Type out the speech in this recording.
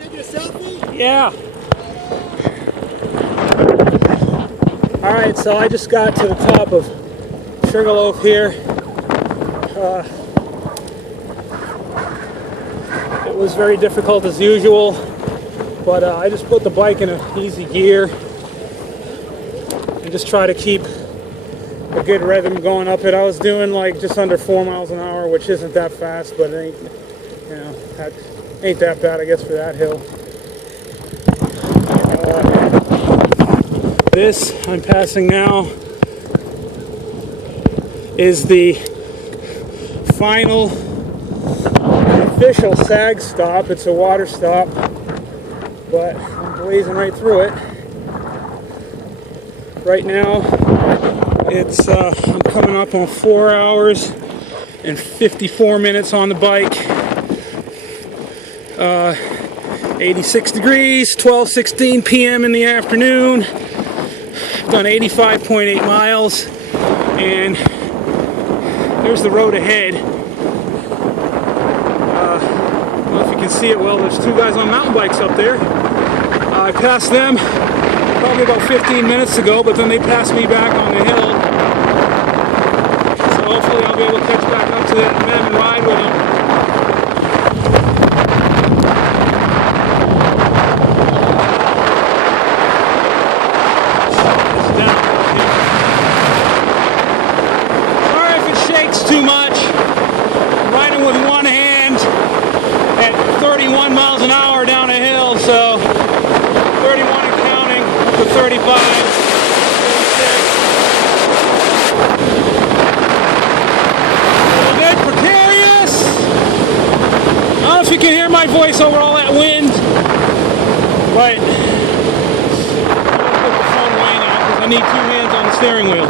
Take a selfie? Yeah. Alright, so I just got to the top of Sugarloaf here. It was very difficult as usual, but I just put the bike in an easy gear and just try to keep a good rhythm going up it. I was doing like just under 4 miles an hour, which isn't that fast, but it ain't, that ain't that bad, I guess, for that hill. This I'm passing now is the final official SAG stop. It's a water stop, but I'm blazing right through it. Right now, it's I'm coming up on 4 hours and 54 minutes on the bike. 86 degrees, 12:16 p.m. in the afternoon. I've done 85.8 miles, and there's the road ahead. I don't know if you can see it well. There's two guys on mountain bikes up there. I passed them probably about 15 minutes ago, but then they passed me back on the hill. So hopefully I'll be able to catch back up to them and ride with them. Sorry if it shakes too much. I'm riding with one hand at 31 miles an hour down a hill, so 31 and counting up to 35. 36. A bit precarious. I don't know if you can hear my voice over all that wind, but I'm going to put the phone away now because I need two hands on the steering wheel.